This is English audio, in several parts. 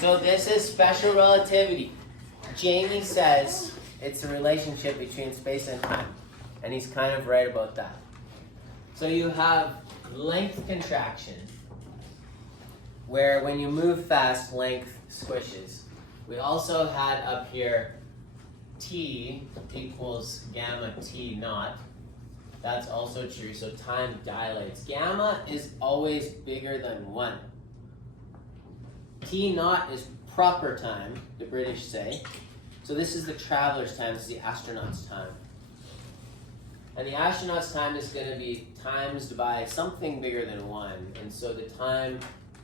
So this is special relativity. Jamie says it's a relationship between space and time, and he's kind of right about that. So you have length contraction, where when you move fast, length squishes. We also had up here T equals gamma T naught. That's also true, so time dilates. Gamma is always bigger than 1. T naught is proper time, the British say. So this is the traveler's time, this is the astronaut's time. And the astronaut's time is going to be times by something bigger than 1. And so the time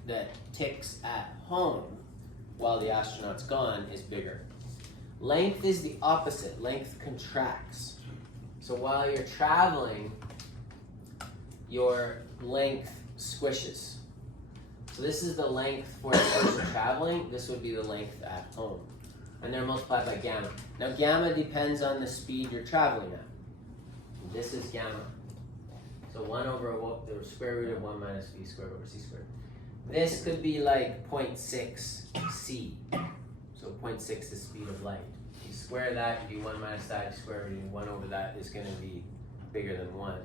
that ticks at home while the astronaut's gone is bigger. Length is the opposite. Length contracts. So while you're traveling, your length squishes. So this is the length for the person traveling. This would be the length at home. And they're multiplied by gamma. Now gamma depends on the speed you're traveling at. This is gamma. So 1 over the square root of 1 minus v squared over c squared. This could be like 0.6 c. So 0.6 is the speed of light. You square that, you do 1 minus that, you square root, you do 1 over that is going to be bigger than 1.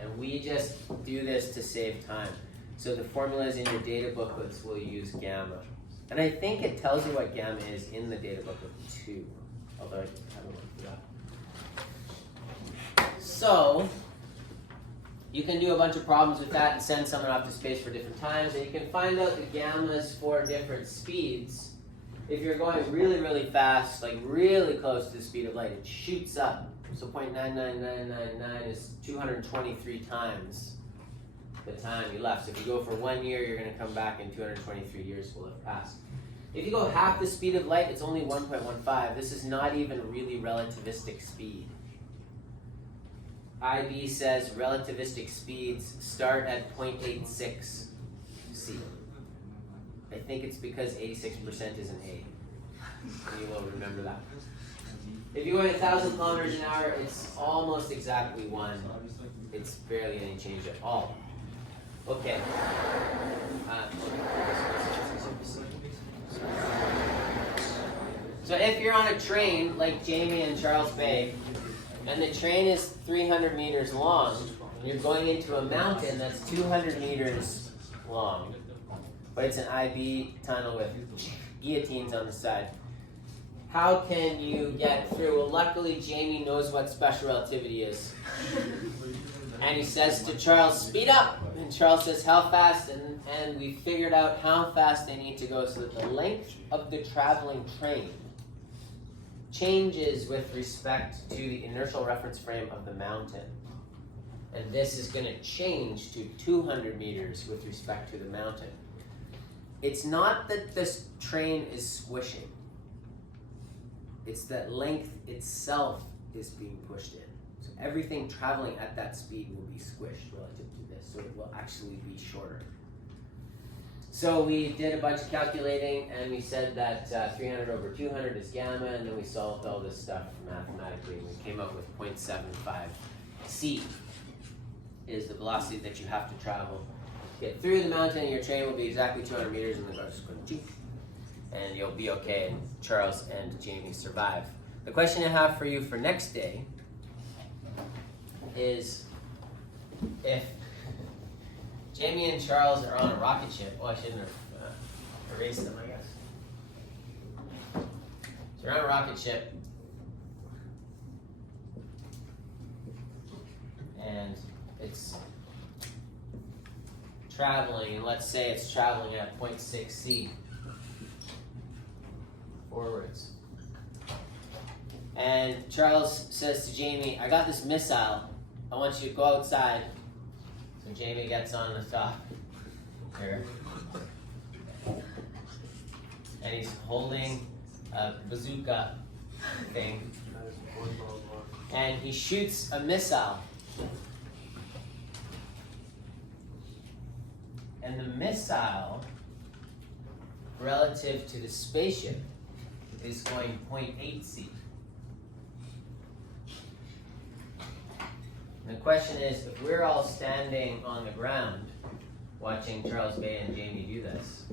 And we just do this to save time. So the formulas in your data booklets will use gamma. And I think it tells you what gamma is in the data booklet too. Although I haven't looked it up. So you can do a bunch of problems with that and send someone off to space for different times. And you can find out the gammas for different speeds. If you're going really, really fast, like really close to the speed of light, it shoots up. So 0.99999 is 223 times the time you left. So if you go for 1 year, you're going to come back and 223 years will have passed. If you go half the speed of light, it's only 1.15. This is not even really relativistic speed. IB says relativistic speeds start at 0.86 c. I think it's because 86% is an A. You will remember that. If you're going 1,000 kilometers an hour, it's almost exactly 1. It's barely any change at all. Okay. So if you're on a train like Jamie and Charles Bay, and the train is 300 meters long, and you're going into a mountain that's 200 meters long, but it's an IB tunnel with guillotines on the side. How can you get through? Well, luckily Jamie knows what special relativity is. And he says to Charles, speed up! And Charles says, how fast? And we figured out how fast they need to go so that the length of the traveling train changes with respect to the inertial reference frame of the mountain. And this is going to change to 200 meters with respect to the mountain. It's not that this train is squishing. It's that length itself is being pushed in. So everything traveling at that speed will be squished relative to this, so it will actually be shorter. So we did a bunch of calculating, and we said that 300 over 200 is gamma, and then we solved all this stuff mathematically, and we came up with 0.75 c is the velocity that you have to travel to get through the mountain, and your train will be exactly 200 meters, and the car's just going to and you'll be okay, and Charles and Jamie survive. The question I have for you for next day is if Jamie and Charles are on a rocket ship. Oh, I shouldn't have erased them, I guess. So you're on a rocket ship, and it's traveling, and let's say it's traveling at 0.6 c forwards. And Charles says to Jamie, I got this missile. I want you to go outside. So Jamie gets on the top here. And he's holding a bazooka thing. And he shoots a missile. And the missile, relative to the spaceship, is going 0.8 c. And the question is, if we're all standing on the ground watching Charles Bay and Jamie do this,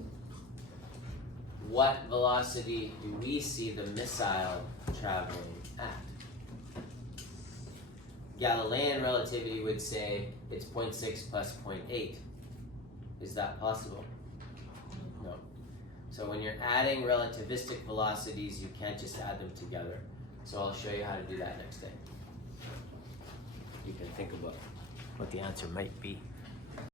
what velocity do we see the missile traveling at? Galilean relativity would say it's 0.6 plus 0.8. Is that possible? No. So when you're adding relativistic velocities, you can't just add them together. So I'll show you how to do that next day. You can think about what the answer might be.